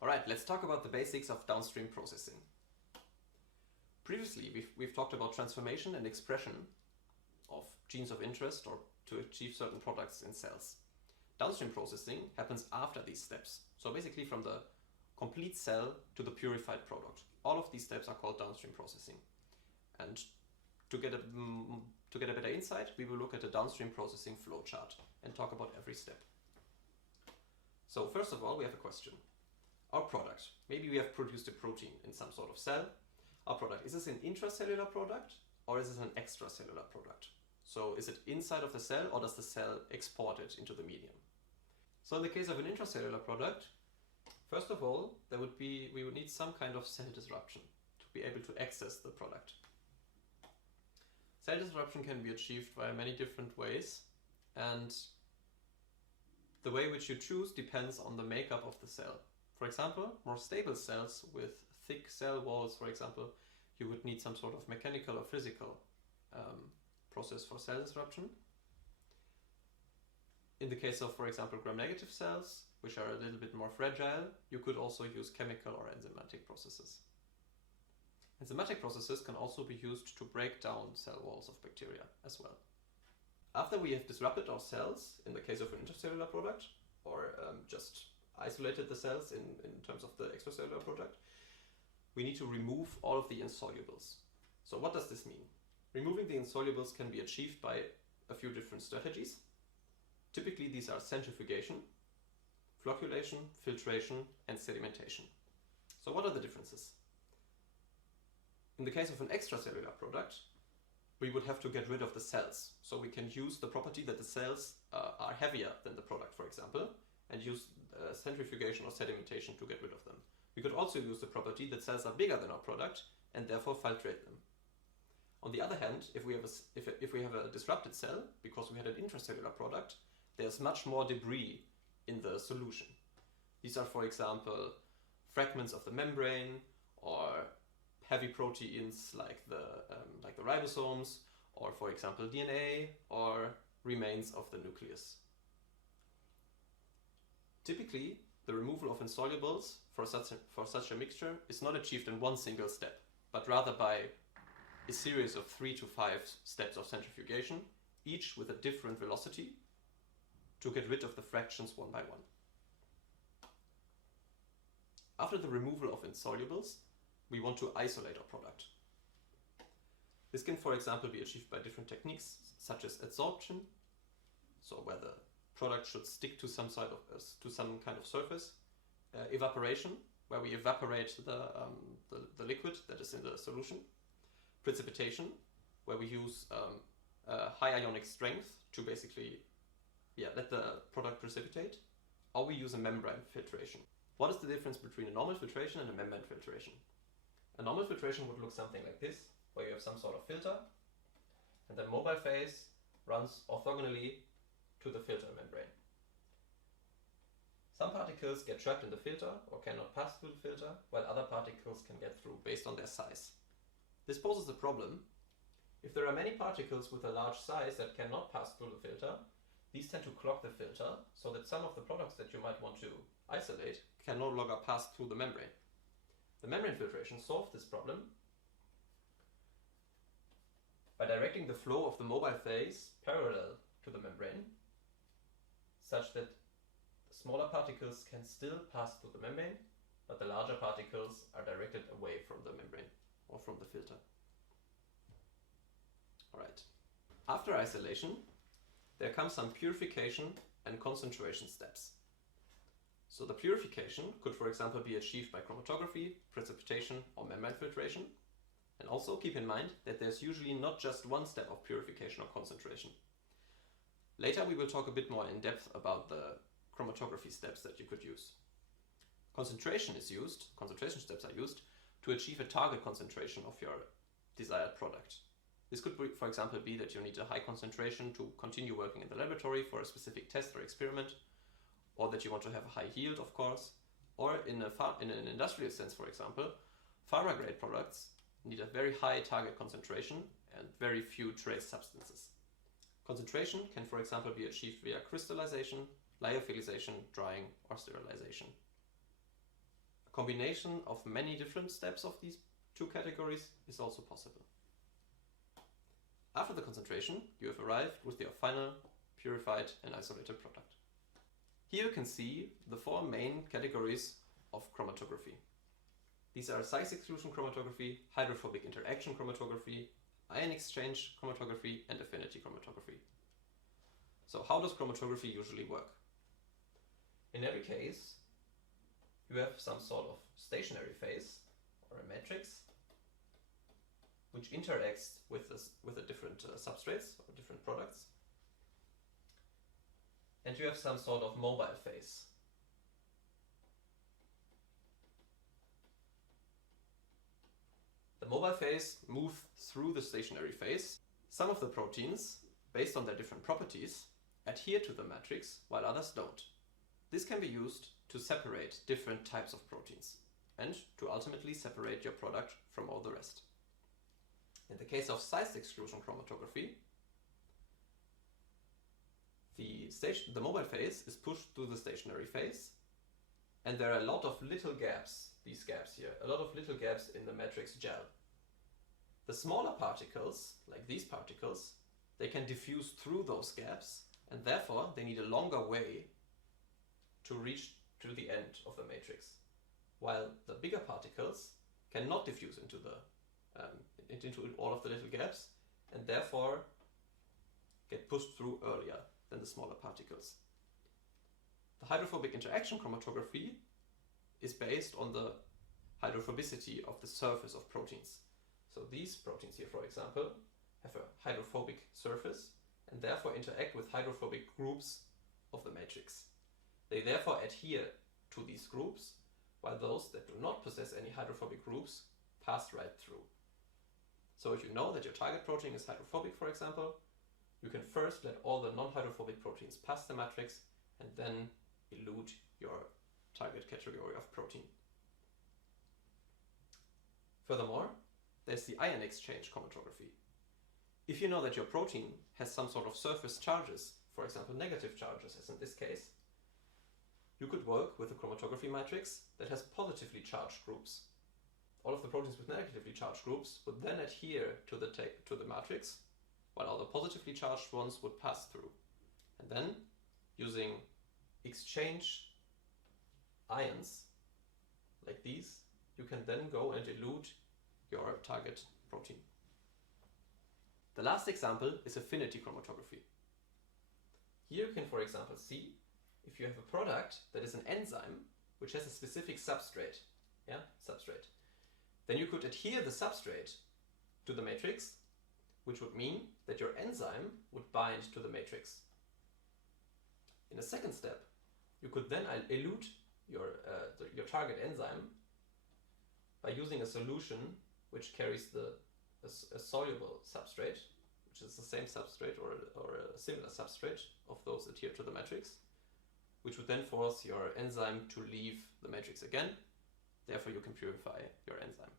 Alright, let's talk about the basics of downstream processing. Previously, we've talked about transformation and expression of genes of interest or to achieve certain products in cells. Downstream processing happens after these steps. So basically from the complete cell to the purified product. All of these steps are called downstream processing. And to get a better insight, we will look at a downstream processing flowchart and talk about every step. So first of all, we have a question. Our product, maybe we have produced a protein in some sort of cell. Our product, is this an intracellular product or is it an extracellular product? So is it inside of the cell or does the cell export it into the medium? So in the case of an intracellular product, first of all, we would need some kind of cell disruption to be able to access the product. Cell disruption can be achieved via many different ways, and the way which you choose depends on the makeup of the cell. For example, more stable cells with thick cell walls, for example, you would need some sort of mechanical or physical process for cell disruption. In the case of, for example, gram-negative cells, which are a little bit more fragile, you could also use chemical or enzymatic processes. Enzymatic processes can also be used to break down cell walls of bacteria as well. After we have disrupted our cells, in the case of an intracellular product, or just isolated the cells in terms of the extracellular product, we need to remove all of the insolubles. So what does this mean? Removing the insolubles can be achieved by a few different strategies. Typically these are centrifugation, flocculation, filtration, and sedimentation. So what are the differences? In the case of an extracellular product, we would have to get rid of the cells. So we can use the property that the cells are heavier than the product, for example, and use centrifugation or sedimentation to get rid of them. We could also use the property that cells are bigger than our product and therefore filtrate them. On the other hand, if we have a disrupted cell, because we had an intracellular product, there's much more debris in the solution. These are, for example, fragments of the membrane or heavy proteins like the ribosomes, or for example DNA, or remains of the nucleus. Typically, the removal of insolubles for such a mixture is not achieved in one single step, but rather by a series of 3 to 5 steps of centrifugation, each with a different velocity, to get rid of the fractions one by one. After the removal of insolubles, we want to isolate our product. This can, for example, be achieved by different techniques, such as adsorption, so where the product should stick to some kind of surface, evaporation, where we evaporate the liquid that is in the solution, precipitation, where we use high ionic strength to basically let the product precipitate, or we use a membrane filtration. What is the difference between a normal filtration and a membrane filtration? A normal filtration would look something like this, where you have some sort of filter, and the mobile phase runs orthogonally to the filter membrane. Some particles get trapped in the filter or cannot pass through the filter, while other particles can get through based on their size. This poses a problem. If there are many particles with a large size that cannot pass through the filter, these tend to clog the filter so that some of the products that you might want to isolate can no longer pass through the membrane. The membrane filtration solved this problem by directing the flow of the mobile phase parallel to the membrane, such that the smaller particles can still pass through the membrane, but the larger particles are directed away from the membrane or from the filter. Alright. After isolation, there comes some purification and concentration steps. So the purification could, for example, be achieved by chromatography, precipitation, or membrane filtration. And also keep in mind that there's usually not just one step of purification or concentration. Later we will talk a bit more in depth about the chromatography steps that you could use. Concentration steps are used to achieve a target concentration of your desired product. This could, for example, be that you need a high concentration to continue working in the laboratory for a specific test or experiment, or that you want to have a high yield, of course, or in an industrial sense, for example, pharma-grade products need a very high target concentration and very few trace substances. Concentration can, for example, be achieved via crystallization, lyophilization, drying, or sterilization. combination of many different steps of these two categories is also possible. After the concentration, you have arrived with your final purified and isolated product. Here you can see the four main categories of chromatography. These are size exclusion chromatography, hydrophobic interaction chromatography, ion exchange chromatography, and affinity chromatography. So how does chromatography usually work? In every case, you have some sort of stationary phase or a matrix which interacts with the different substrates or different products. And you have some sort of mobile phase. The mobile phase moves through the stationary phase. Some of the proteins, based on their different properties, adhere to the matrix while others don't. This can be used to separate different types of proteins and to ultimately separate your product from all the rest. In the case of size exclusion chromatography, the mobile phase is pushed through the stationary phase, and there are a lot of little gaps, these gaps here, a lot of little gaps in the matrix gel. The smaller particles, like these particles, they can diffuse through those gaps, and therefore they need a longer way to reach to the end of the matrix, while the bigger particles cannot diffuse into all of the little gaps, and therefore get pushed through earlier than the smaller particles. The hydrophobic interaction chromatography is based on the hydrophobicity of the surface of proteins. So these proteins here, for example, have a hydrophobic surface and therefore interact with hydrophobic groups of the matrix. They therefore adhere to these groups, while those that do not possess any hydrophobic groups pass right through. So if you know that your target protein is hydrophobic, for example, you can first let all the non-hydrophobic proteins pass the matrix and then elute your target category of protein. Furthermore, there's the ion exchange chromatography. If you know that your protein has some sort of surface charges, for example negative charges as in this case, you could work with a chromatography matrix that has positively charged groups. All of the proteins with negatively charged groups would then adhere to the matrix, while all the positively charged ones would pass through. And then, using exchange ions like these, you can then go and elute your target protein. The last example is affinity chromatography. Here you can, for example, see if you have a product that is an enzyme which has a specific substrate, then you could adhere the substrate to the matrix, which would mean that your enzyme would bind to the matrix. In a second step, you could then elute your target enzyme by using a solution which carries a soluble substrate, which is the same substrate or a similar substrate of those adhere to the matrix, which would then force your enzyme to leave the matrix again. Therefore, you can purify your enzyme.